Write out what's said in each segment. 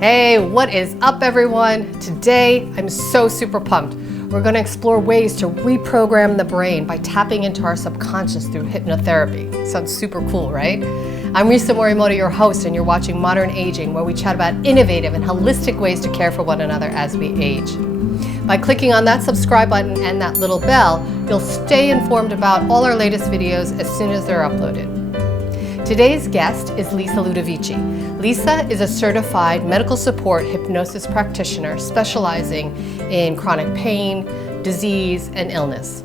Hey, what is up everyone? Today, I'm so super pumped. We're gonna explore ways to reprogram the brain by tapping into our subconscious through hypnotherapy. Sounds super cool, right? I'm Risa Morimoto, your host, and you're watching Modern Aging, where we chat about innovative and holistic ways to care for one another as we age. By clicking on that subscribe button and that little bell, you'll stay informed about all our latest videos as soon as they're uploaded. Today's guest is Lisa Ludovici. Lisa is a certified medical support hypnosis practitioner specializing in chronic pain, disease, and illness.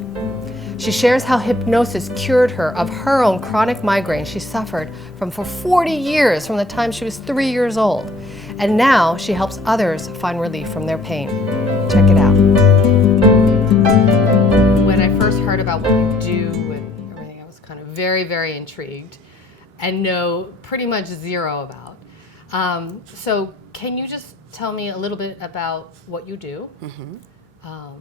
She shares how hypnosis cured her of her own chronic migraine she suffered from for 40 years from the time she was 3 years old. And now she helps others find relief from their pain. Check it out. When I first heard about what you do and everything, I was kind of very, very intrigued and know pretty much zero about. So can you just tell me a little bit about what you do? Well,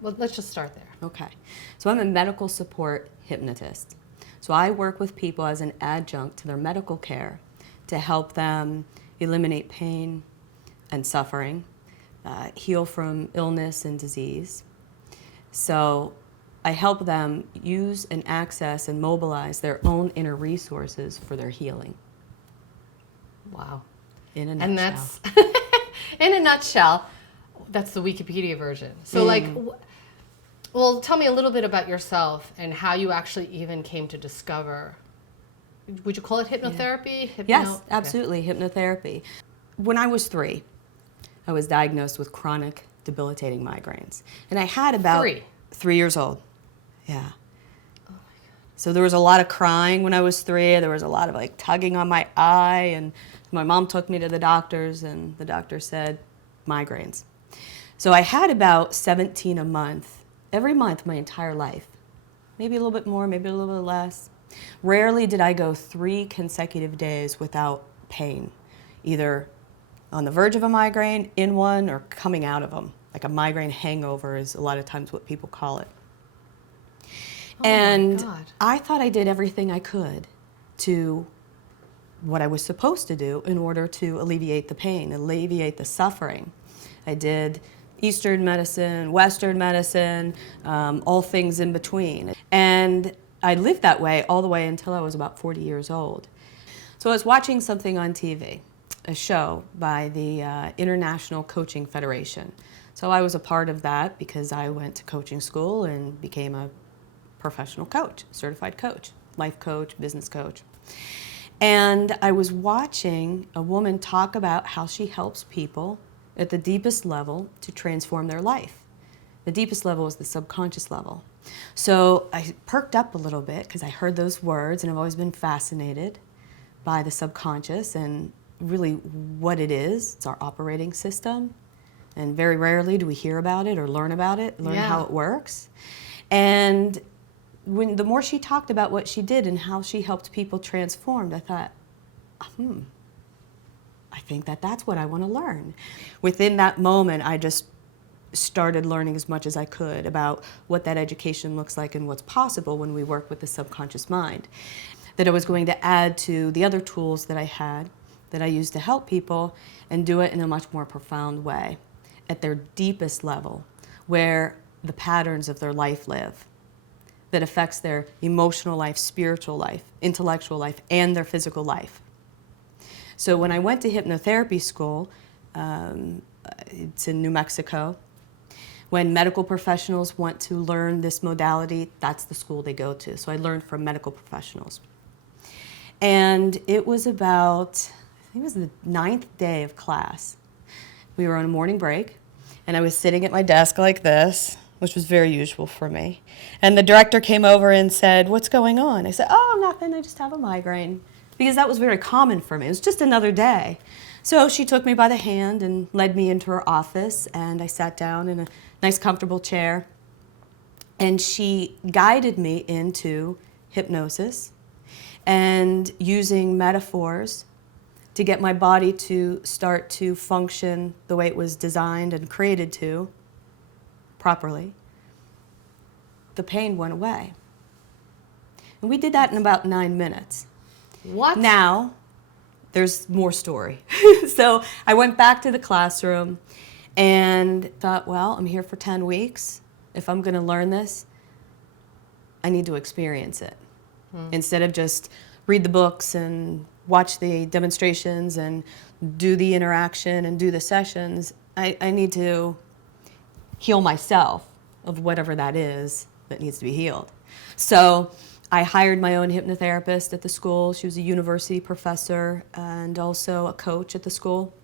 let's just start there. Okay. So I'm a medical support hypnotist. So I work with people as an adjunct to their medical care to help them eliminate pain and suffering, heal from illness and disease. So I help them use and access and mobilize their own inner resources for their healing. Wow. In a nutshell. And that's, in a nutshell, that's the Wikipedia version. So well, tell me a little bit about yourself and how you actually even came to discover, would you call it hypnotherapy? Yes, absolutely, hypnotherapy. When I was 3, I was diagnosed with chronic debilitating migraines. And I had about 3 years old. Yeah. Oh my God. So there was a lot of crying when I was 3. There was a lot of tugging on my eye, and my mom took me to the doctors, and the doctor said migraines. So I had about 17 a month, every month my entire life. Maybe a little bit more, maybe a little bit less. Rarely did I go 3 consecutive days without pain, either on the verge of a migraine, in one, or coming out of them. Like a migraine hangover is a lot of times what people call it. And I thought I did everything I could to what I was supposed to do in order to alleviate the pain, alleviate the suffering. I did Eastern medicine, Western medicine, all things in between. And I lived that way all the way until I was about 40 years old. So I was watching something on TV, a show by the International Coaching Federation. So I was a part of that because I went to coaching school and became a professional coach, certified coach, life coach, business coach. And I was watching a woman talk about how she helps people at the deepest level to transform their life. The deepest level is the subconscious level. So I perked up a little bit because I heard those words, and I've always been fascinated by the subconscious and really what it is. It's our operating system. And very rarely do we hear about it or learn about it, learn how it works. And the more she talked about what she did and how she helped people transformed, I thought, I think that's what I want to learn. Within that moment, I just started learning as much as I could about what that education looks like and what's possible when we work with the subconscious mind. That I was going to add to the other tools that I had, that I used to help people, and do it in a much more profound way, at their deepest level, where the patterns of their life live, that affects their emotional life, spiritual life, intellectual life, and their physical life. So when I went to hypnotherapy school, it's in New Mexico, when medical professionals want to learn this modality, that's the school they go to. So I learned from medical professionals. And it was about, I think it was the 9th day of class. We were on a morning break, and I was sitting at my desk like this, which was very usual for me. And the director came over and said, "What's going on?" I said, "Oh, nothing, I just have a migraine." Because that was very common for me. It was just another day. So she took me by the hand and led me into her office, and I sat down in a nice, comfortable chair. And she guided me into hypnosis and using metaphors to get my body to start to function the way it was designed and created to, properly. The pain went away. And we did that in about 9 minutes. What? Now, there's more story. So I went back to the classroom and thought, well, I'm here for 10 weeks. If I'm going to learn this, I need to experience it. Instead of just read the books and watch the demonstrations and do the interaction and do the sessions, I need to heal myself of whatever that is that needs to be healed. So I hired my own hypnotherapist at the school. She was a university professor and also a coach at the school.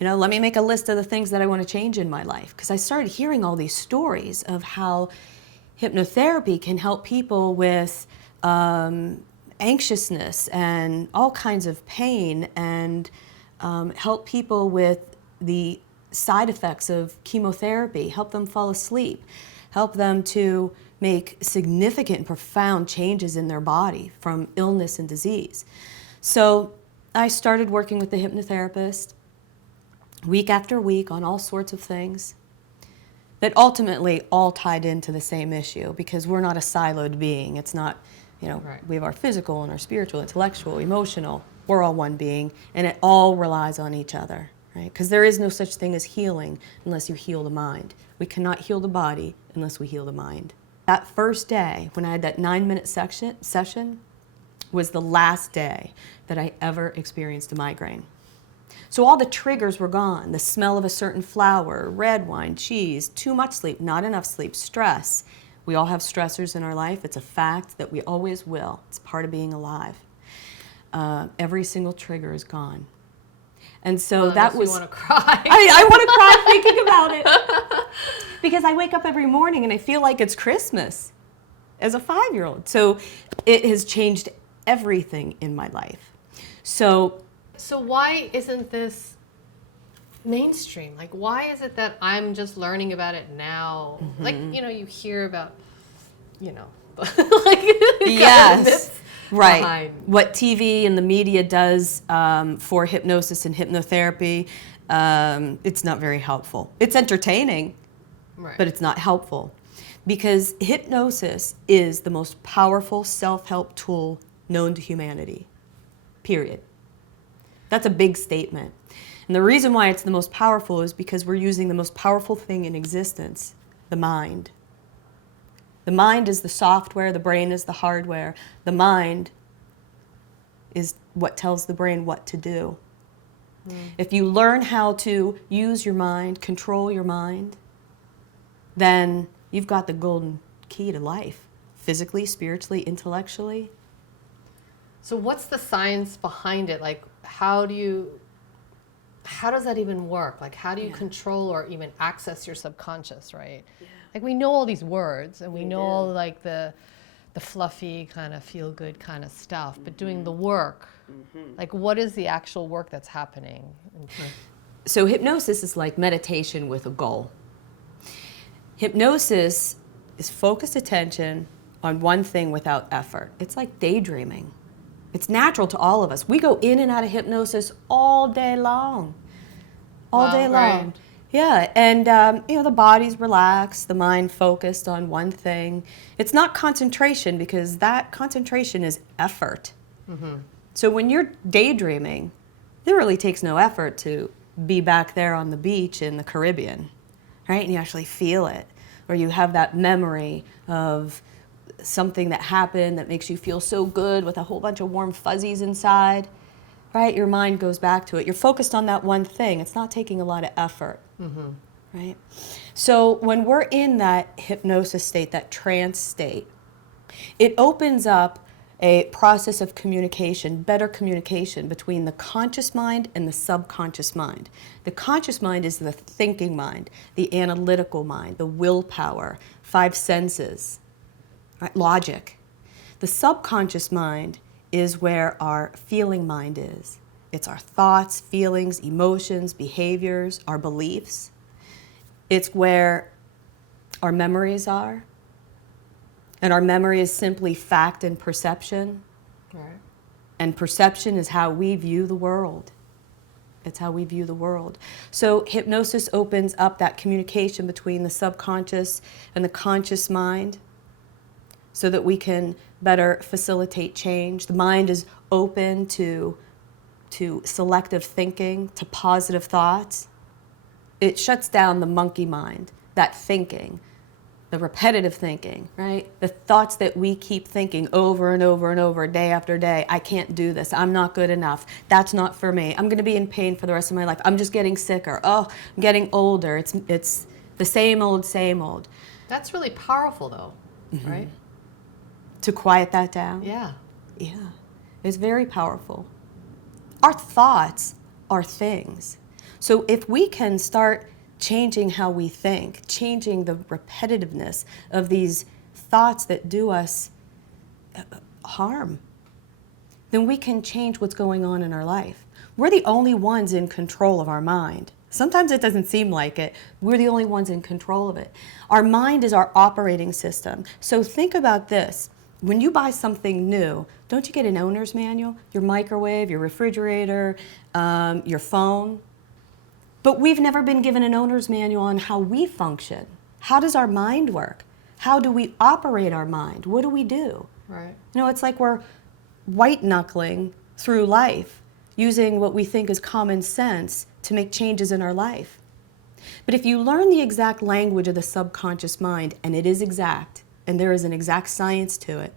You know, let me make a list of the things that I want to change in my life, because I started hearing all these stories of how hypnotherapy can help people with anxiousness and all kinds of pain, and help people with the side effects of chemotherapy, help them fall asleep, help them to make significant and profound changes in their body from illness and disease. So I started working with the hypnotherapist week after week on all sorts of things that ultimately all tied into the same issue, because we're not a siloed being. It's not, you know, Right. we have our physical and our spiritual, intellectual, emotional. We're all one being, and it all relies on each other, right? Because there is no such thing as healing unless you heal the mind. We cannot heal the body unless we heal the mind. That first day, when I had that 9-minute session, was the last day that I ever experienced a migraine. So all the triggers were gone. The smell of a certain flower, red wine, cheese, too much sleep, not enough sleep, stress. We all have stressors in our life. It's a fact that we always will. It's part of being alive. Every single trigger is gone. And so that was... You want to cry. I want to cry thinking about it. Because I wake up every morning and I feel like it's Christmas as a 5-year-old. So it has changed everything in my life. So why isn't this mainstream? Like, why is it that I'm just learning about it now? Like, you know, you hear about, you know, like, yes, right. behind. What TV and the media does for hypnosis and hypnotherapy, it's not very helpful. It's entertaining, Right. but it's not helpful, because hypnosis is the most powerful self-help tool known to humanity, period. That's a big statement. And the reason why it's the most powerful is because we're using the most powerful thing in existence, the mind. The mind is the software, the brain is the hardware. The mind is what tells the brain what to do. If you learn how to use your mind, control your mind, then you've got the golden key to life, physically, spiritually, intellectually. So what's the science behind it? Like, how does that even work? Like, how do you control or even access your subconscious, right? Yeah. Like, we know all these words, and we know all, like, the fluffy kind of feel-good kind of stuff, but doing the work, like, what is the actual work that's happening? So hypnosis is like meditation with a goal. Hypnosis is focused attention on one thing without effort. It's like daydreaming. It's natural to all of us. We go in and out of hypnosis all day long. All day long. Right. Yeah, and you know, the body's relaxed, the mind focused on one thing. It's not concentration, because that concentration is effort. So when you're daydreaming, there really takes no effort to be back there on the beach in the Caribbean, right? And you actually feel it. Or you have that memory of something that happened that makes you feel so good with a whole bunch of warm fuzzies inside, right? Your mind goes back to it. You're focused on that one thing. It's not taking a lot of effort, right? So when we're in that hypnosis state, that trance state, it opens up a process of communication, better communication between the conscious mind and the subconscious mind. The conscious mind is the thinking mind, the analytical mind, the willpower, 5 senses, right? Logic. The subconscious mind is where our feeling mind is. It's our thoughts, feelings, emotions, behaviors, our beliefs. It's where our memories are. And our memory is simply fact and perception. Right. And perception is how we view the world. It's how we view the world. So hypnosis opens up that communication between the subconscious and the conscious mind so that we can better facilitate change. The mind is open to to selective thinking, to positive thoughts, it shuts down the monkey mind, that thinking, the repetitive thinking, right? The thoughts that we keep thinking over and over and over, day after day. I can't do this. I'm not good enough. That's not for me. I'm going to be in pain for the rest of my life. I'm just getting sicker. Oh, I'm getting older. It's the same old, same old. That's really powerful, though, right? To quiet that down? Yeah. Yeah. It's very powerful. Our thoughts are things. So if we can start changing how we think, changing the repetitiveness of these thoughts that do us harm, then we can change what's going on in our life. We're the only ones in control of our mind. Sometimes it doesn't seem like it. We're the only ones in control of it. Our mind is our operating system. So think about this. When you buy something new, don't you get an owner's manual? Your microwave, your refrigerator, your phone. But we've never been given an owner's manual on how we function. How does our mind work? How do we operate our mind? What do we do? Right. You know, it's like we're white knuckling through life, using what we think is common sense to make changes in our life. But if you learn the exact language of the subconscious mind, and it is exact, and there is an exact science to it,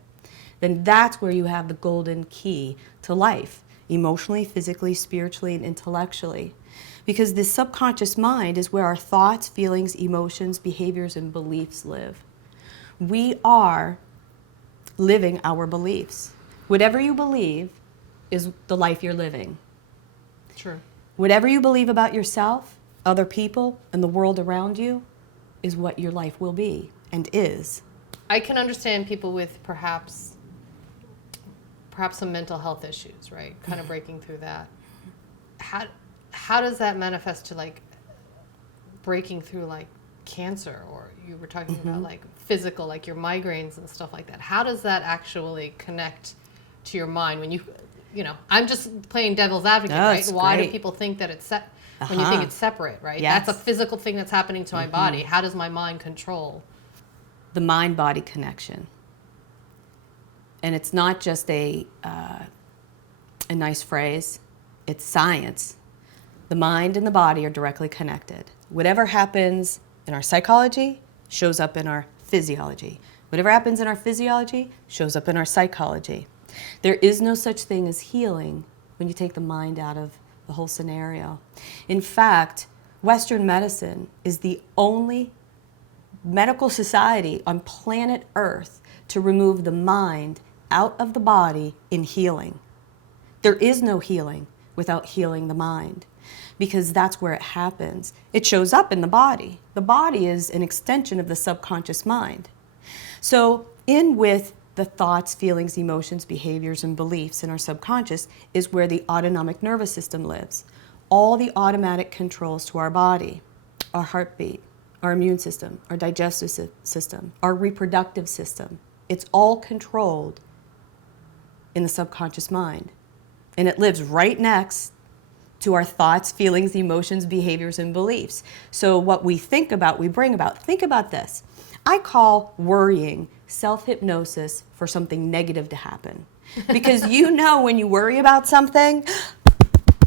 then that's where you have the golden key to life, emotionally, physically, spiritually, and intellectually. Because the subconscious mind is where our thoughts, feelings, emotions, behaviors, and beliefs live. We are living our beliefs. Whatever you believe is the life you're living. True. Whatever you believe about yourself, other people, and the world around you is what your life will be and is. I can understand people with perhaps some mental health issues, right? Kind of breaking through that. How does that manifest to like breaking through like cancer, or you were talking about like physical, like your migraines and stuff like that? How does that actually connect to your mind when you know, I'm just playing devil's advocate, right? Why do people think that it's when you think it's separate, right? Yes. That's a physical thing that's happening to my body. How does my mind control? The mind-body connection. And it's not just a nice phrase, it's science. The mind and the body are directly connected. Whatever happens in our psychology shows up in our physiology. Whatever happens in our physiology shows up in our psychology. There is no such thing as healing when you take the mind out of the whole scenario. In fact, Western medicine is the only medical society on planet Earth to remove the mind out of the body in healing. There is no healing without healing the mind, because that's where it happens. It shows up in the body. The body is an extension of the subconscious mind. So in with the thoughts, feelings, emotions, behaviors, and beliefs in our subconscious is where the autonomic nervous system lives. All the automatic controls to our body, our heartbeat, our immune system, our digestive system, our reproductive system. It's all controlled in the subconscious mind. And it lives right next to our thoughts, feelings, emotions, behaviors, and beliefs. So what we think about, we bring about. Think about this. I call worrying self-hypnosis for something negative to happen. Because you know when you worry about something,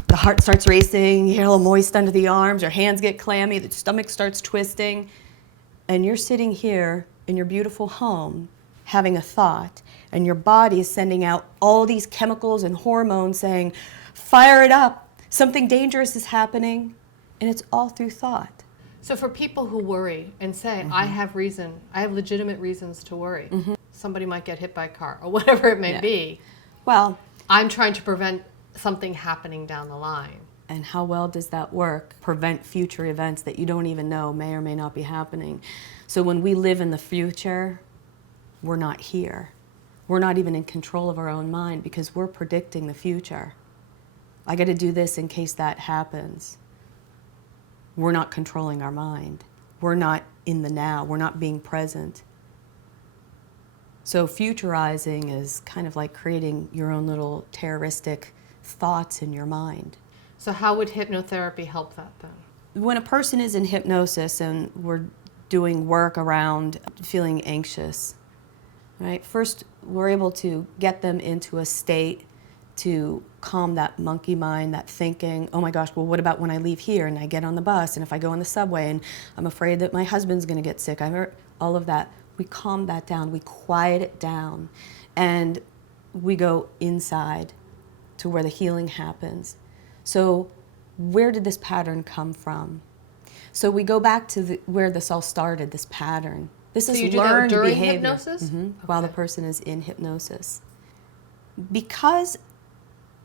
the heart starts racing, you get a little moist under the arms, your hands get clammy, the stomach starts twisting, and you're sitting here in your beautiful home having a thought, and your body is sending out all these chemicals and hormones saying, fire it up, something dangerous is happening, and it's all through thought. So for people who worry and say, I have legitimate reasons to worry. Somebody might get hit by a car or whatever it may be. Well, I'm trying to prevent something happening down the line. And how well does that work? Prevent future events that you don't even know may or may not be happening. So when we live in the future, we're not here. We're not even in control of our own mind because we're predicting the future. I got to do this in case that happens. We're not controlling our mind. We're not in the now. We're not being present. So futurizing is kind of like creating your own little terroristic thoughts in your mind. So how would hypnotherapy help that then? When a person is in hypnosis and we're doing work around feeling anxious, right? First, we're able to get them into a state to calm that monkey mind, that thinking, oh my gosh, well, what about when I leave here and I get on the bus and if I go on the subway and I'm afraid that my husband's going to get sick, all of that. We calm that down, we quiet it down, and we go inside to where the healing happens. So where did this pattern come from? So we go back to where this all started, this pattern. This is you do learned that during behavior. hypnosis? Mm-hmm. Okay. While the person is in hypnosis. Because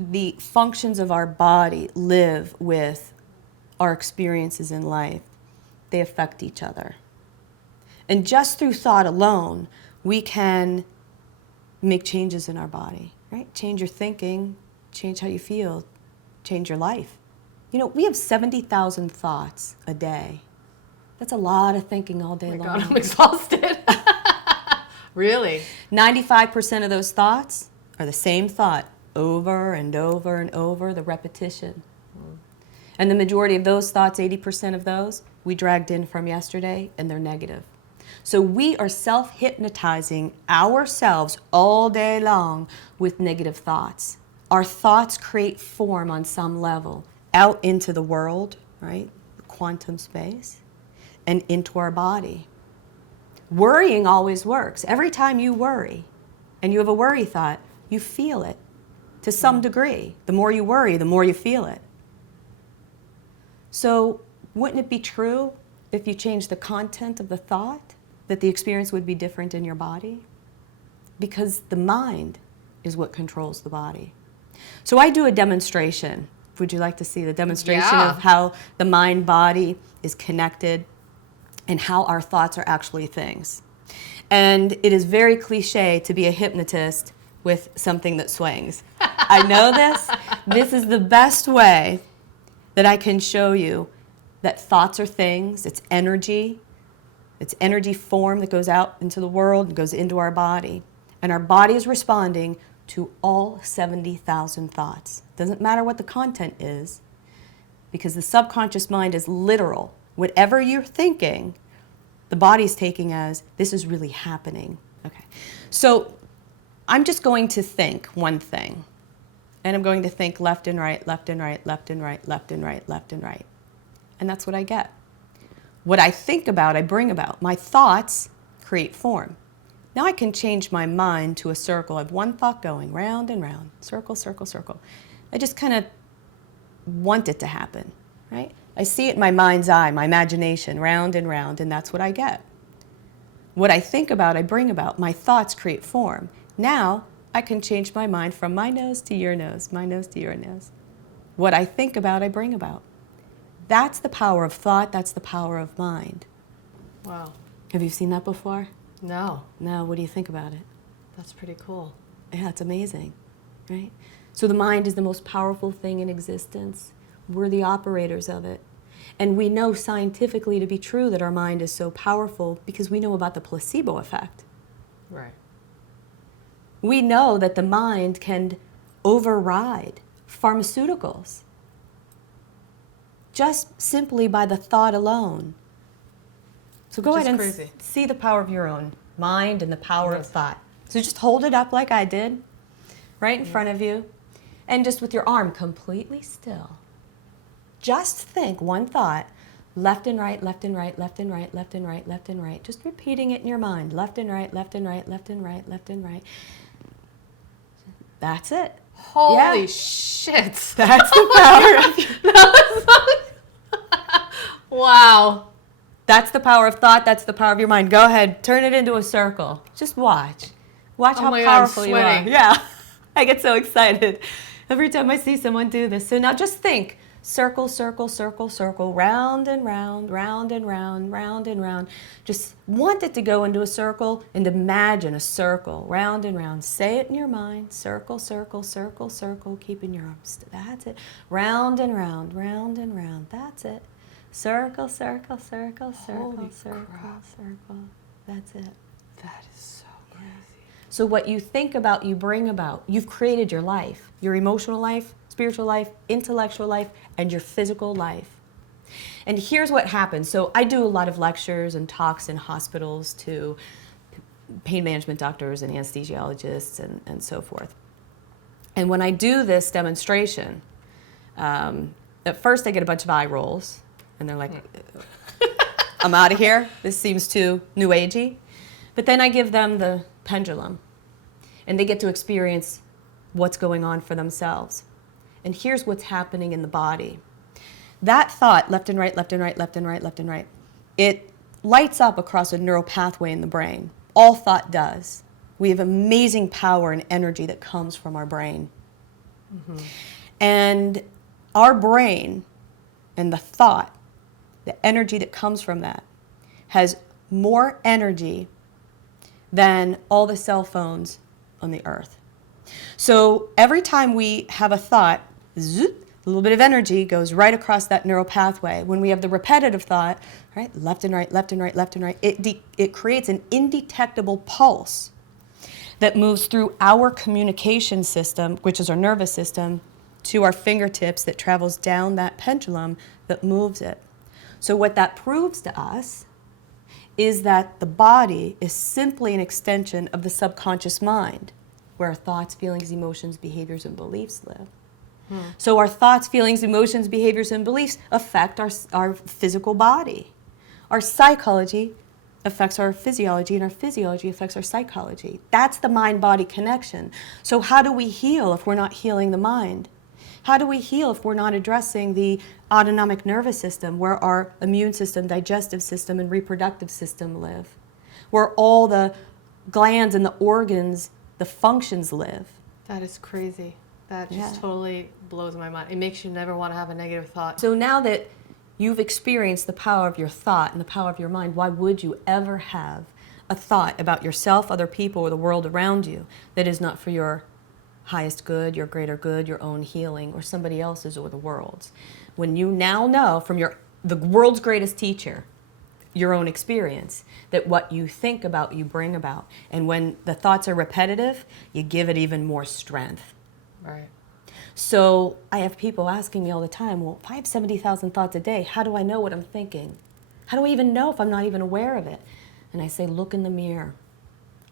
the functions of our body live with our experiences in life, they affect each other. And just through thought alone, we can make changes in our body, right? Change your thinking, change how you feel, change your life. You know, we have 70,000 thoughts a day. That's a lot of thinking all day long. God, I'm exhausted. Really? 95% of those thoughts are the same thought over and over and over, the repetition. And the majority of those thoughts, 80% of those, we dragged in from yesterday, and they're negative. So we are self-hypnotizing ourselves all day long with negative thoughts. Our thoughts create form on some level out into the world, right? Quantum space, and into our body. Worrying always works. Every time you worry and you have a worry thought, you feel it to some degree. The more you worry, the more you feel it. So wouldn't it be true if you changed the content of the thought that the experience would be different in your body? Because the mind is what controls the body. So I do a demonstration. Would you like to see the demonstration of how the mind-body is connected and how our thoughts are actually things? And it is very cliche to be a hypnotist with something that swings. I know this. This is the best way that I can show you that thoughts are things. It's energy form that goes out into the world and goes into our body. And our body is responding to all 70,000 thoughts. Doesn't matter what the content is, because the subconscious mind is literal. Whatever you're thinking, the body's taking as, this is really happening. Okay. So I'm just going to think one thing. And I'm going to think left and right, left and right, left and right, left and right, left and right. And that's what I get. What I think about, I bring about. My thoughts create form. Now I can change my mind to a circle. I have one thought going round and round, circle, circle, circle. I just kind of want it to happen, right? I see it in my mind's eye, my imagination, round, and that's what I get. What I think about, I bring about. My thoughts create form. Now I can change my mind from my nose to your nose, my nose to your nose. What I think about, I bring about. That's the power of thought, that's the power of mind. Wow. Have you seen that before? No. No, what do you think about it? That's pretty cool. Yeah, it's amazing, right? So the mind is the most powerful thing in existence. We're the operators of it. And we know scientifically to be true that our mind is so powerful because we know about the placebo effect. Right. We know that the mind can override pharmaceuticals just simply by the thought alone. So go ahead and see the power of your own mind and the power of thought. So just hold it up like I did, right in front of you, and just with your arm completely still. Just think one thought, left and right, left and right, left and right, left and right, left and right. Just repeating it in your mind, left and right, left and right, left and right, left and right. That's it. Holy shit. That's the power of Wow. That's the power of thought. That's the power of your mind. Go ahead. Turn it into a circle. Just watch. Watch how powerful you are. Yeah. I get so excited every time I see someone do this. So now just think. Circle, circle, circle, circle, round and round, round and round, round and round. Just want it to go into a circle and imagine a circle, round and round. Say it in your mind. Circle, circle, circle, circle. Keeping your arms. That's it. Round and round, round and round. That's it. Circle, circle, circle, circle, circle, circle. That's it. That is so crazy. So what you think about, you bring about. You've created your life, your emotional life, spiritual life, intellectual life, and your physical life. And here's what happens. So I do a lot of lectures and talks in hospitals to pain management doctors and anesthesiologists and so forth. And when I do this demonstration, at first I get a bunch of eye rolls, and they're like, I'm out of here. This seems too new agey. But then I give them the pendulum, and they get to experience what's going on for themselves. And here's what's happening in the body. That thought, left and right, left and right, left and right, left and right, it lights up across a neural pathway in the brain. All thought does. We have amazing power and energy that comes from our brain. Mm-hmm. And our brain and the thought, the energy that comes from that, has more energy than all the cell phones on the earth. So every time we have a thought, zoop, a little bit of energy goes right across that neural pathway. When we have the repetitive thought, right, left and right, left and right, left and right, it creates an indetectable pulse that moves through our communication system, which is our nervous system, to our fingertips, that travels down that pendulum that moves it. So what that proves to us is that the body is simply an extension of the subconscious mind, where our thoughts, feelings, emotions, behaviors, and beliefs live. So our thoughts, feelings, emotions, behaviors, and beliefs affect our physical body. Our psychology affects our physiology, and our physiology affects our psychology. That's the mind-body connection. So how do we heal if we're not healing the mind? How do we heal if we're not addressing the autonomic nervous system, where our immune system, digestive system, and reproductive system live? Where all the glands and the organs, the functions live? That is crazy. That just totally blows my mind. It makes you never want to have a negative thought. So now that you've experienced the power of your thought and the power of your mind, why would you ever have a thought about yourself, other people, or the world around you that is not for your highest good, your greater good, your own healing, or somebody else's or the world's? When you now know from the world's greatest teacher, your own experience, that what you think about, you bring about. And when the thoughts are repetitive, you give it even more strength. Right. So I have people asking me all the time, well, if I have 70,000 thoughts a day, how do I know what I'm thinking? How do I even know if I'm not even aware of it? And I say, look in the mirror,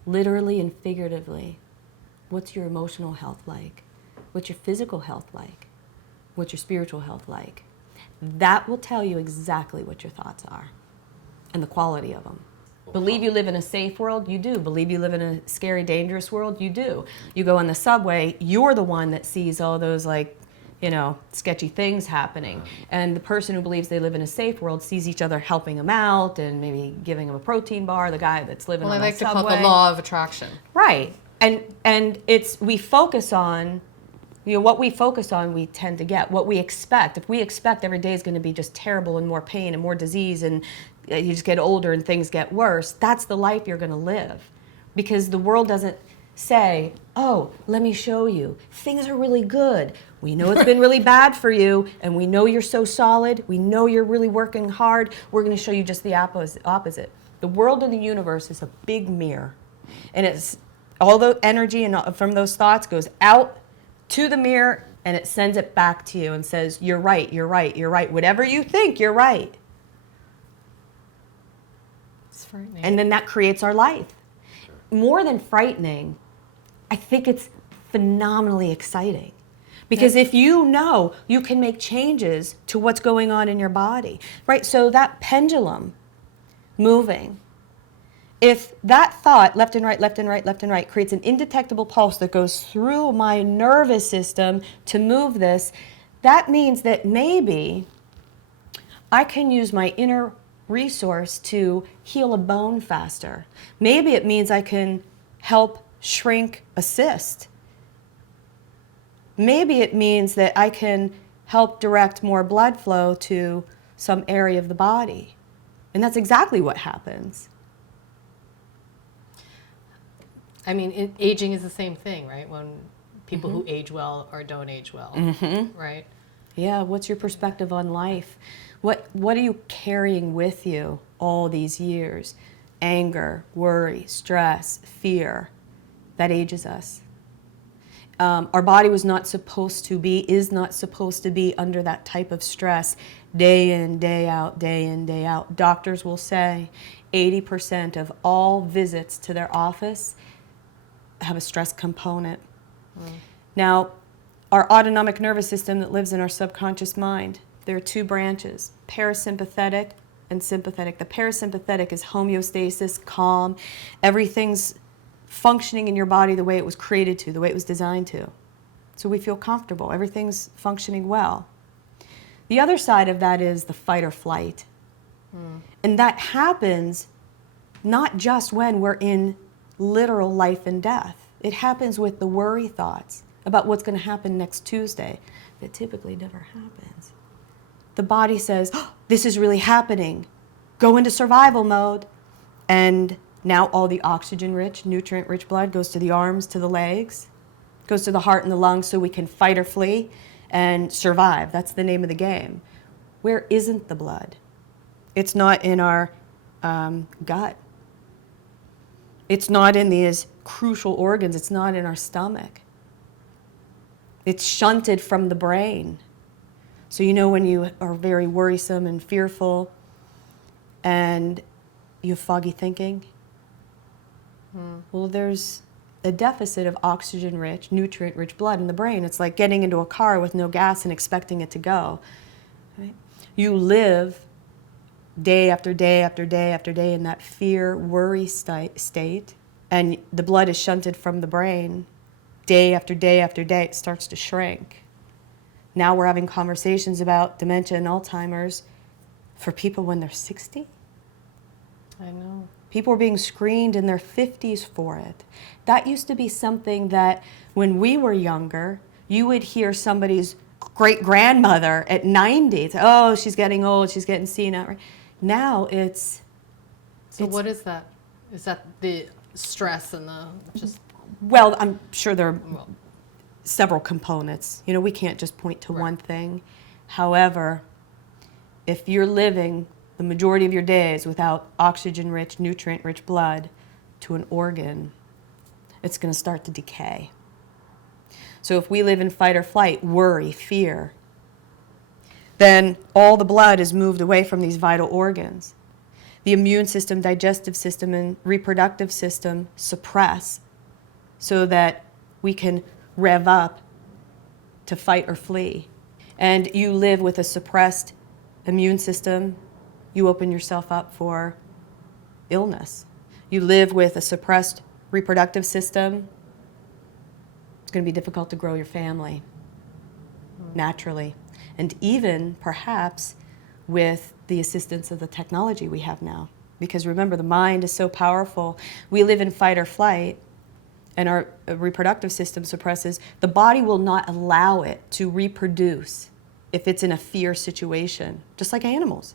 literally and figuratively. What's your emotional health like? What's your physical health like? What's your spiritual health like? That will tell you exactly what your thoughts are and the quality of them. Believe you live in a safe world? You do. Believe you live in a scary, dangerous world? You do. You go on the subway, you're the one that sees all those, sketchy things happening. And the person who believes they live in a safe world sees each other helping them out and maybe giving them a protein bar, the guy that's living on the subway. Well, I like to call it the law of attraction. Right. And we focus on, what we focus on, we tend to get. What we expect. If we expect every day is going to be just terrible and more pain and more disease, and you just get older and things get worse, that's the life you're going to live. Because the world doesn't say, oh, let me show you. Things are really good. We know it's been really bad for you, and we know you're so solid. We know you're really working hard. We're going to show you just the opposite. The world and the universe is a big mirror. And it's all the energy from those thoughts goes out to the mirror, and it sends it back to you and says, you're right, you're right, you're right. Whatever you think, you're right. It's frightening. And then that creates our life. More than frightening, I think it's phenomenally exciting. Because if you know, you can make changes to what's going on in your body, right? So that pendulum moving, if that thought, left and right, left and right, left and right, creates an indetectable pulse that goes through my nervous system to move this, that means that maybe I can use my inner resource to heal a bone faster. Maybe it means I can help shrink a cyst. Maybe it means that I can help direct more blood flow to some area of the body. And that's exactly what happens. I mean, aging is the same thing, right? When people who age well or don't age well, right? Yeah, what's your perspective on life? What are you carrying with you all these years? Anger, worry, stress, fear. That ages us. Our body is not supposed to be under that type of stress day in, day out, day in, day out. Doctors will say 80% of all visits to their office have a stress component. Now, our autonomic nervous system that lives in our subconscious mind, there are two branches, parasympathetic and sympathetic. The parasympathetic is homeostasis, calm. Everything's functioning in your body the way it was created to, the way it was designed to. So we feel comfortable. Everything's functioning well. The other side of that is the fight or flight. And that happens not just when we're in literal life and death. It happens with the worry thoughts about what's going to happen next Tuesday. That typically never happens. The body says, oh, this is really happening. Go into survival mode. And now all the oxygen-rich, nutrient-rich blood goes to the arms, to the legs, goes to the heart and the lungs so we can fight or flee and survive. That's the name of the game. Where isn't the blood? It's not in our gut. It's not in these crucial organs. It's not in our stomach. It's shunted from the brain. So you know when you are very worrisome and fearful and you have foggy thinking? Well, there's a deficit of oxygen-rich, nutrient-rich blood in the brain. It's like getting into a car with no gas and expecting it to go. Right? You live day after day after day after day in that fear, worry state, and the blood is shunted from the brain. Day after day after day, it starts to shrink. Now we're having conversations about dementia and Alzheimer's for people when they're 60. I know. People are being screened in their 50s for it. That used to be something that when we were younger, you would hear somebody's great-grandmother at 90. Oh, she's getting old, she's getting senile. Now it's... So what is that? Is that the stress and the just... Well, I'm sure there are several components. You know, we can't just point to one thing. However, if you're living the majority of your days without oxygen-rich, nutrient-rich blood to an organ, it's going to start to decay. So if we live in fight or flight, worry, fear, then all the blood is moved away from these vital organs. The immune system, digestive system, and reproductive system suppress so that we can rev up to fight or flee. And you live with a suppressed immune system, you open yourself up for illness. You live with a suppressed reproductive system, it's going to be difficult to grow your family naturally. And even, perhaps, with the assistance of the technology we have now. Because remember, the mind is so powerful. We live in fight or flight, and our reproductive system suppresses. The body will not allow it to reproduce if it's in a fear situation, just like animals.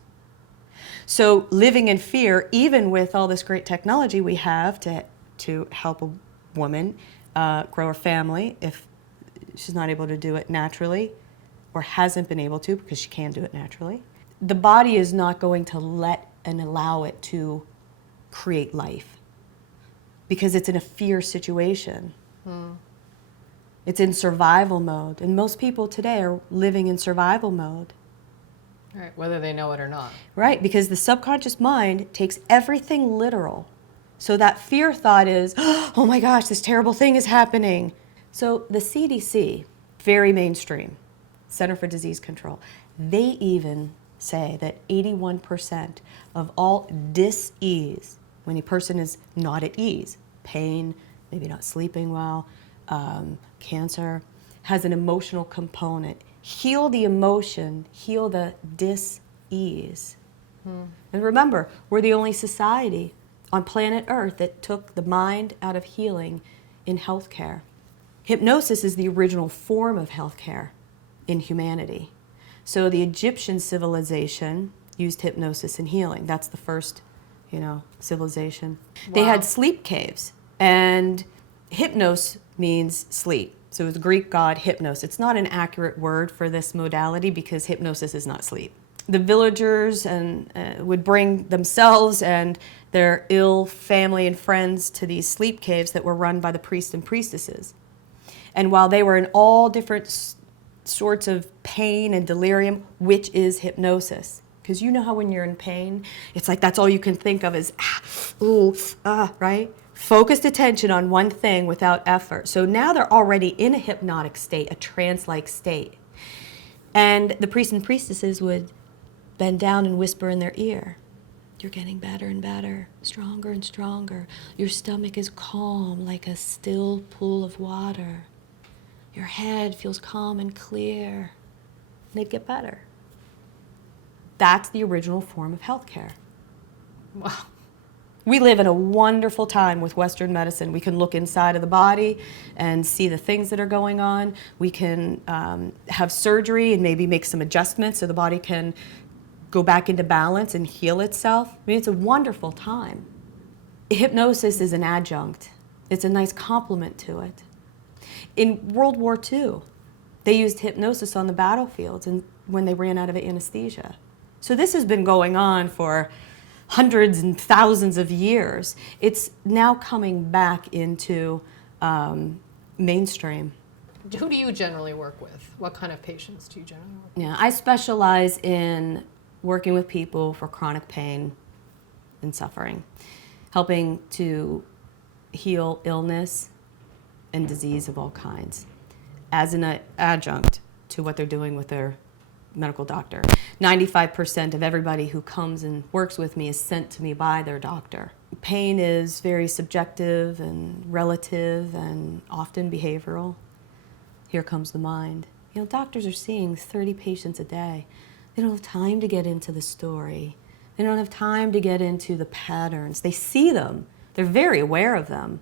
So living in fear, even with all this great technology we have to help a woman grow her family if she's not able to do it naturally or hasn't been able to because she can do it naturally, the body is not going to let and allow it to create life because it's in a fear situation. It's in survival mode. And most people today are living in survival mode. Right, whether they know it or not. Right, because the subconscious mind takes everything literal. So that fear thought is, oh my gosh, this terrible thing is happening. So the CDC, very mainstream, Center for Disease Control, they even say that 81% of all dis-ease, when a person is not at ease, pain, maybe not sleeping well, cancer, has an emotional component. Heal the emotion, heal the dis-ease. And remember, we're the only society on planet Earth that took the mind out of healing in healthcare. Hypnosis is the original form of healthcare in humanity. So the Egyptian civilization used hypnosis in healing. That's the first, civilization. Wow. They had sleep caves, and hypnos means sleep. So it was the Greek god Hypnos. It's not an accurate word for this modality because hypnosis is not sleep. The villagers would bring themselves and their ill family and friends to these sleep caves that were run by the priests and priestesses. And while they were in all different sorts of pain and delirium, which is hypnosis. Because you know how when you're in pain, it's like that's all you can think of is, right? focused attention on one thing without effort. So now they're already in a hypnotic state, a trance-like state. And the priests and priestesses would bend down and whisper in their ear, "You're getting better and better, stronger and stronger. Your stomach is calm like a still pool of water. Your head feels calm and clear." And they'd get better. That's the original form of healthcare. Wow. We live in a wonderful time with Western medicine. We can look inside of the body and see the things that are going on. We can have surgery and maybe make some adjustments so the body can go back into balance and heal itself. I mean, it's a wonderful time. Hypnosis is an adjunct. It's a nice complement to it. In World War II, they used hypnosis on the battlefields and when they ran out of anesthesia. So this has been going on for hundreds and thousands of years. It's now coming back into mainstream. Who do you generally work with? What kind of patients do you generally work with? Yeah, I specialize in working with people for chronic pain and suffering, helping to heal illness and disease of all kinds as an adjunct to what they're doing with their medical doctor. 95% of everybody who comes and works with me is sent to me by their doctor. Pain is very subjective and relative and often behavioral. Here comes the mind. You know, doctors are seeing 30 patients a day. They don't have time to get into the story. They don't have time to get into the patterns. They see them. They're very aware of them.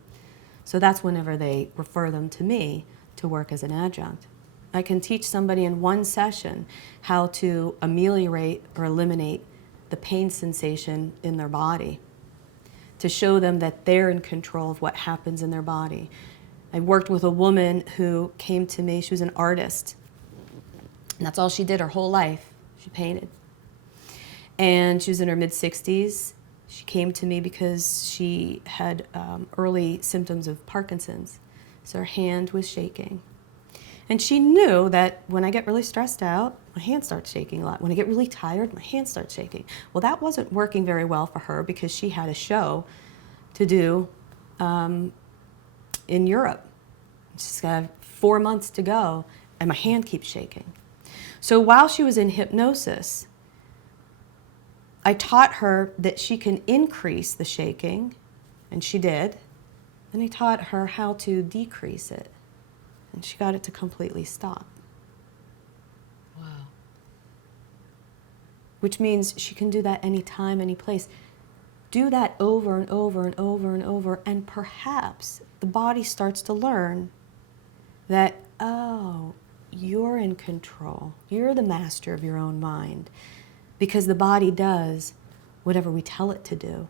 So that's whenever they refer them to me to work as an adjunct. I can teach somebody in one session how to ameliorate or eliminate the pain sensation in their body, to show them that they're in control of what happens in their body. I worked with a woman who came to me. She was an artist, and that's all she did her whole life. She painted. And she was in her mid-60s. She came to me because she had early symptoms of Parkinson's. So her hand was shaking. And she knew that when I get really stressed out, my hand starts shaking a lot. When I get really tired, my hand starts shaking. Well, that wasn't working very well for her because she had a show to do in Europe. She's got 4 months to go, and my hand keeps shaking. So while she was in hypnosis, I taught her that she can increase the shaking, and she did. And I taught her how to decrease it. And she got it to completely stop. Wow. Which means she can do that anytime, any place. Do that over and over and over and over, and perhaps the body starts to learn that, oh, you're in control. You're the master of your own mind. Because the body does whatever we tell it to do.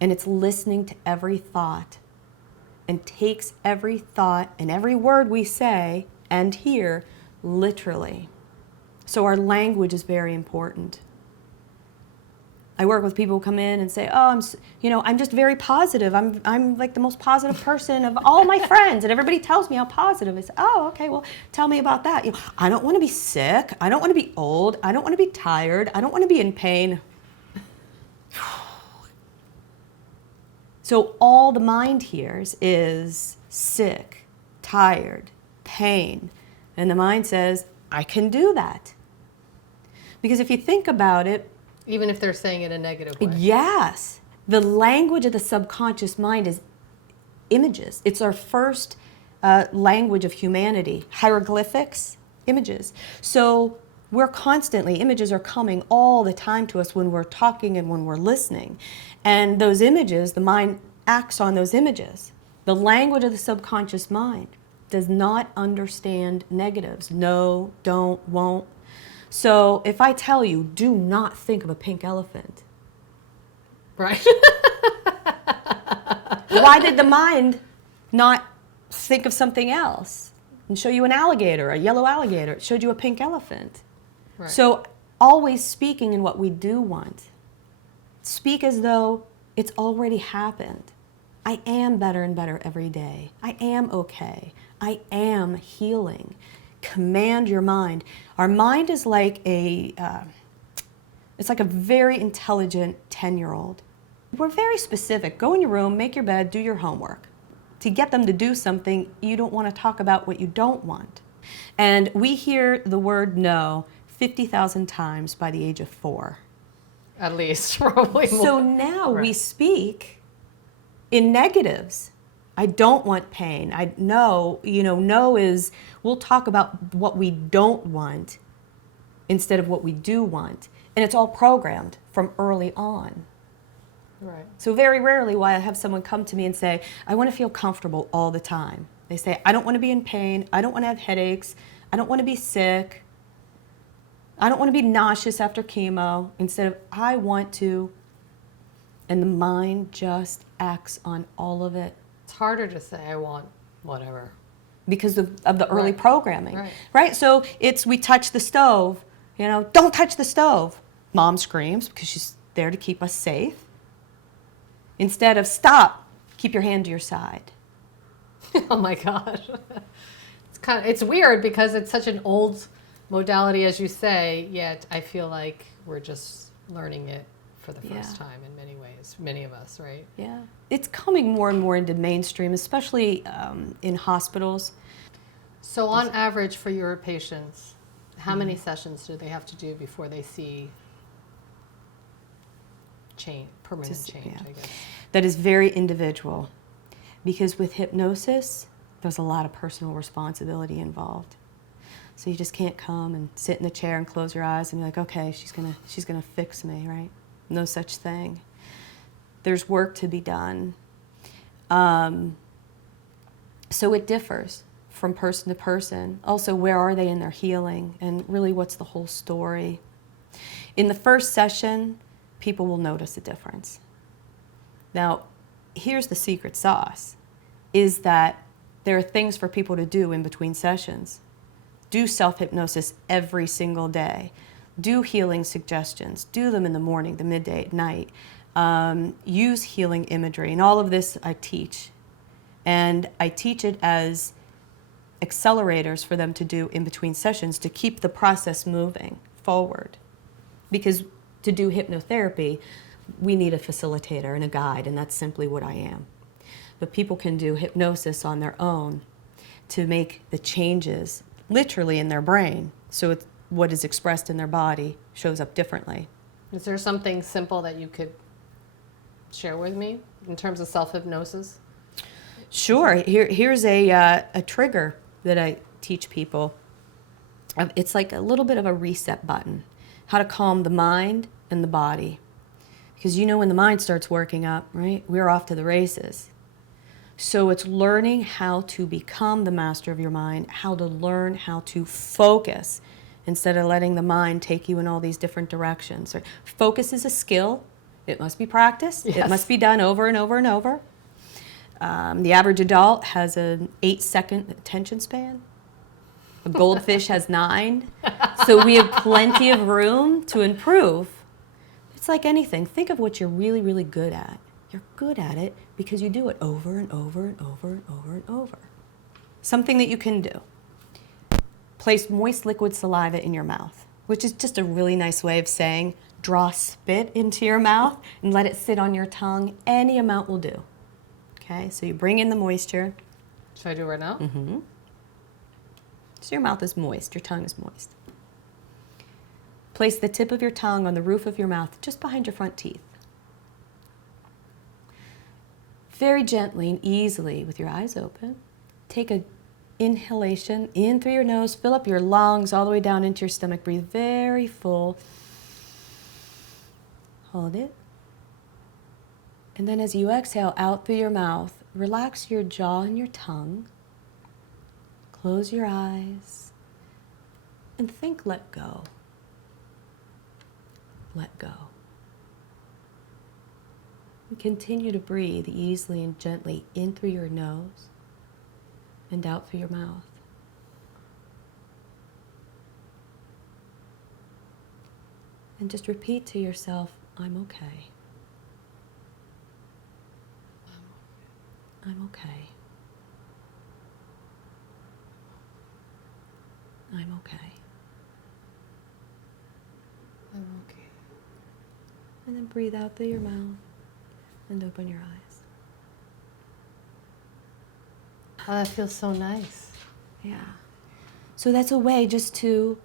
And it's listening to every thought and takes every thought and every word we say and hear literally. So our language is very important. I work with people who come in and say, "Oh, I'm just very positive. I'm like the most positive person of all my friends, and everybody tells me how positive." I say, "Oh, okay. Well, tell me about that." I don't want to be sick. I don't want to be old. I don't want to be tired. I don't want to be in pain. So all the mind hears is sick, tired, pain. And the mind says, I can do that. Because if you think about it, Even if they're saying it in a negative way. yes, the language of the subconscious mind is images. It's our first language of humanity. Hieroglyphics, images. So we're constantly, images are coming all the time to us when we're talking and when we're listening. And those images, the mind acts on those images. The language of the subconscious mind does not understand negatives. No, don't, won't. So if I tell you, do not think of a pink elephant. Right. Why did the mind not think of something else and show you an alligator, a yellow alligator? It showed you a pink elephant. Right. So always speaking in what we do want. Speak as though it's already happened. I am better and better every day. I am okay. I am healing. Command your mind. Our mind is like it's like a very intelligent 10-year-old. We're very specific. Go in your room, make your bed, do your homework. To get them to do something, you don't want to talk about what you don't want. And we hear the word no 50,000 times by the age of 4. At least, probably more. So now we Right. speak in negatives. I don't want pain. No is, we'll talk about what we don't want instead of what we do want. And it's all programmed from early on. Right. So very rarely will I have someone come to me and say, I want to feel comfortable all the time. They say, I don't want to be in pain. I don't want to have headaches. I don't want to be sick. I don't want to be nauseous after chemo. Instead of, I want to. And the mind just acts on all of it. It's harder to say I want whatever. Because of the early Right. programming. Right. So it's, we touch the stove. Don't touch the stove. Mom screams because she's there to keep us safe. Instead of stop, keep your hand to your side. Oh my gosh. It's weird because it's such an old modality, as you say, yet I feel like we're just learning it for the first time in many ways, many of us, right? Yeah. It's coming more and more into mainstream, especially in hospitals. So on average for your patients, how many sessions do they have to do before they see permanent change, I guess? That is very individual, because with hypnosis, there's a lot of personal responsibility involved. So you just can't come and sit in the chair and close your eyes and be like, okay, she's gonna fix me, right? No such thing. There's work to be done. So it differs from person to person. Also, where are they in their healing, and really what's the whole story? In the first session, people will notice a difference. Now, here's the secret sauce, is that there are things for people to do in between sessions. Do self-hypnosis every single day. Do healing suggestions. Do them in the morning, the midday, at night. Use healing imagery. And all of this I teach. And I teach it as accelerators for them to do in between sessions to keep the process moving forward. Because to do hypnotherapy, we need a facilitator and a guide, and that's simply what I am. But people can do hypnosis on their own to make the changes literally in their brain, so what is expressed in their body shows up differently. Is there something simple that you could share with me in terms of self-hypnosis? Sure. Here's a trigger that I teach people. It's like a little bit of a reset button. How to calm the mind and the body. Because when the mind starts working up, right, we're off to the races. So it's learning how to become the master of your mind, how to learn how to focus instead of letting the mind take you in all these different directions. Right? Focus is a skill. It must be practiced. Yes. It must be done over and over and over. The average adult has an 8-second attention span. A goldfish has 9. So we have plenty of room to improve. It's like anything. Think of what you're really, really good at. You're good at it because you do it over and over and over and over and over. Something that you can do. Place moist liquid saliva in your mouth, which is just a really nice way of saying draw spit into your mouth and let it sit on your tongue. Any amount will do. Okay, so you bring in the moisture. Should I do it right now? Mm-hmm. So your mouth is moist, your tongue is moist. Place the tip of your tongue on the roof of your mouth, just behind your front teeth. Very gently and easily, with your eyes open, take an inhalation in through your nose, fill up your lungs all the way down into your stomach. Breathe very full. Hold it. And then as you exhale out through your mouth, relax your jaw and your tongue. Close your eyes and think, let go. Let go. And continue to breathe easily and gently in through your nose and out through your mouth. And just repeat to yourself, I'm okay. I'm okay. I'm okay. I'm okay. And then breathe out through your mouth. and open your eyes. Oh, that feels so nice. Yeah. So that's a way just to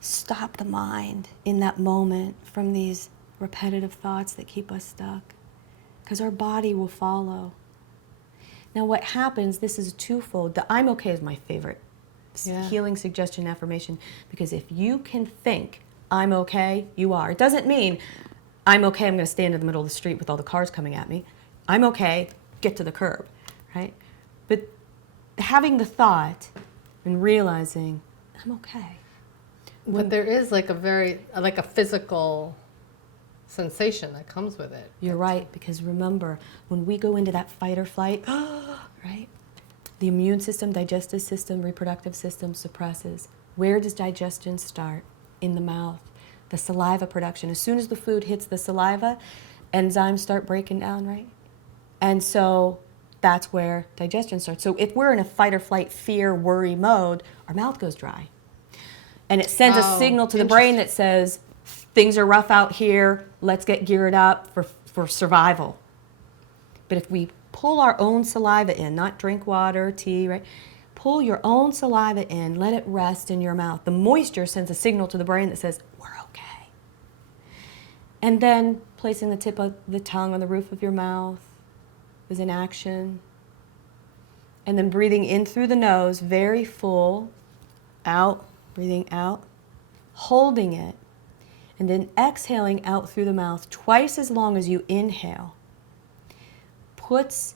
stop the mind in that moment from these repetitive thoughts that keep us stuck, because our body will follow. Now what happens, this is twofold. The I'm okay is my favorite healing suggestion affirmation, because if you can think I'm okay, you are. It doesn't mean I'm okay, I'm going to stand in the middle of the street with all the cars coming at me. I'm okay, get to the curb, right? But having the thought and realizing I'm okay. But there is like a physical sensation that comes with it. You're right, because remember, when we go into that fight or flight, right? The immune system, digestive system, reproductive system suppresses. Where does digestion start? In the mouth. The saliva production. As soon as the food hits the saliva, enzymes start breaking down, right? And so that's where digestion starts. So if we're in a fight or flight, fear, worry mode, our mouth goes dry. And it sends a signal to the brain that says, things are rough out here, let's get geared up for survival. But if we pull our own saliva in, not drink water, tea, right? Pull your own saliva in, let it rest in your mouth. The moisture sends a signal to the brain that says, we're okay. And then placing the tip of the tongue on the roof of your mouth is an action. And then breathing in through the nose, very full, out, breathing out, holding it, and then exhaling out through the mouth twice as long as you inhale, puts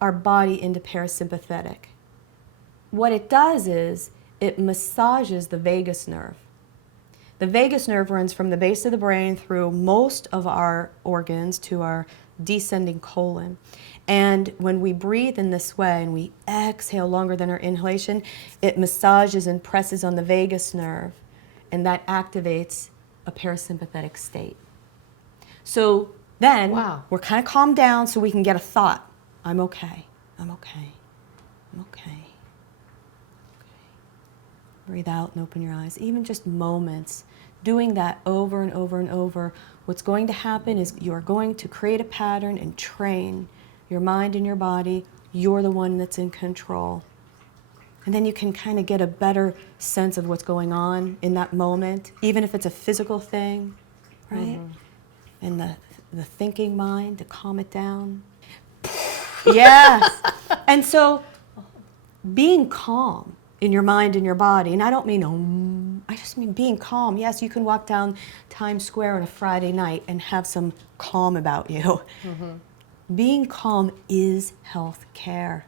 our body into parasympathetic. What it does is it massages the vagus nerve. The vagus nerve runs from the base of the brain through most of our organs to our descending colon. And when we breathe in this way and we exhale longer than our inhalation, it massages and presses on the vagus nerve, and that activates a parasympathetic state. So then we're kind of calmed down so we can get a thought. I'm okay. I'm okay. I'm okay. Okay. Breathe out and open your eyes. Even just moments, doing that over and over and over, what's going to happen is you're going to create a pattern and train your mind and your body. You're the one that's in control. And then you can kind of get a better sense of what's going on in that moment, even if it's a physical thing, right? Mm-hmm. And the thinking mind, to calm it down. Yes. And so being calm in your mind and your body, and I don't mean, I just mean being calm. Yes, you can walk down Times Square on a Friday night and have some calm about you. Mm-hmm. Being calm is health care.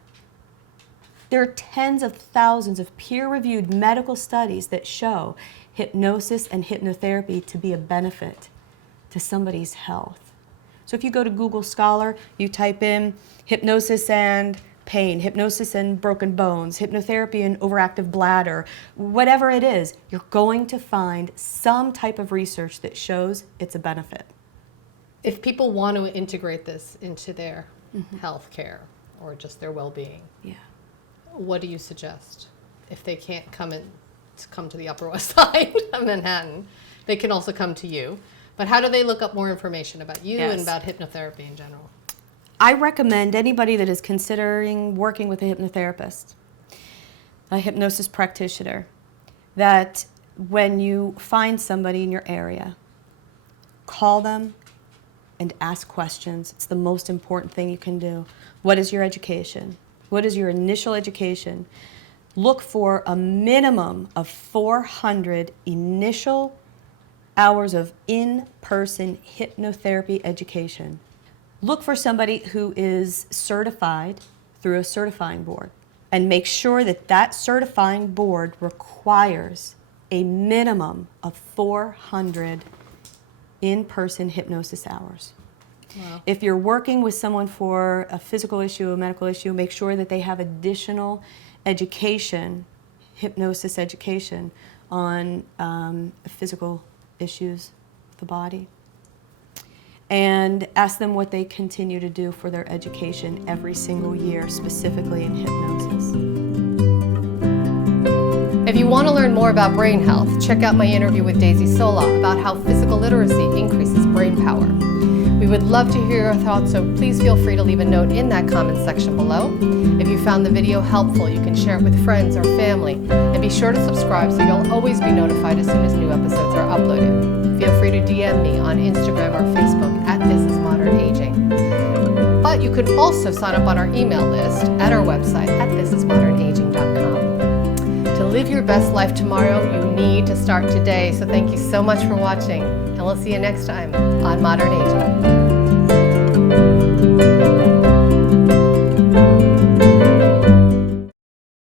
There are tens of thousands of peer-reviewed medical studies that show hypnosis and hypnotherapy to be a benefit to somebody's health. So if you go to Google Scholar, you type in hypnosis and pain, hypnosis and broken bones, hypnotherapy and overactive bladder, whatever it is, you're going to find some type of research that shows it's a benefit. If people want to integrate this into their health care or just their well-being, what do you suggest? If they can't come to the Upper West Side of Manhattan, they can also come to you. But how do they look up more information about you and about hypnotherapy in general? I recommend anybody that is considering working with a hypnotherapist, a hypnosis practitioner, that when you find somebody in your area, call them and ask questions. It's the most important thing you can do. What is your education? What is your initial education? Look for a minimum of 400 initial hours of in-person hypnotherapy education. Look for somebody who is certified through a certifying board, and make sure that that certifying board requires a minimum of 400 in-person hypnosis hours. Wow. If you're working with someone for a physical issue, a medical issue, make sure that they have additional education, hypnosis education, on physical issues of the body. And ask them what they continue to do for their education every single year, specifically in hypnosis. If you want to learn more about brain health, check out my interview with Daisy Sola about how physical literacy increases brain power. We would love to hear your thoughts, so please feel free to leave a note in that comment section below. If you found the video helpful, you can share it with friends or family, and be sure to subscribe so you'll always be notified as soon as new episodes are uploaded. Feel free to DM me on Instagram or Facebook at This Is Modern Aging. But you could also sign up on our email list at our website at thisismodernaging.com. To live your best life tomorrow, you need to start today. So thank you so much for watching, and we'll see you next time on Modern Aging.